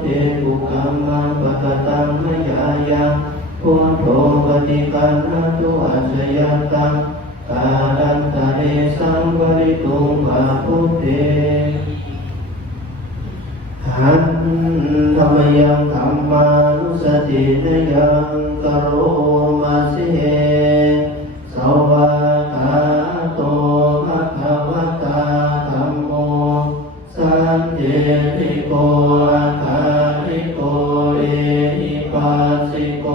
เตปุกัมมังปะกตังมยายังพุทโธปฏิคันหตุอัจฉยันตังกาลันตะเนสังวริตุงวาพุทเตหันธรรมยังธัมมานุสตินยังกโรมาสิเอสวากขาโตภะคะวะตาธัมโมสันเจติโกอาคาริโกเอหิปัสสิโก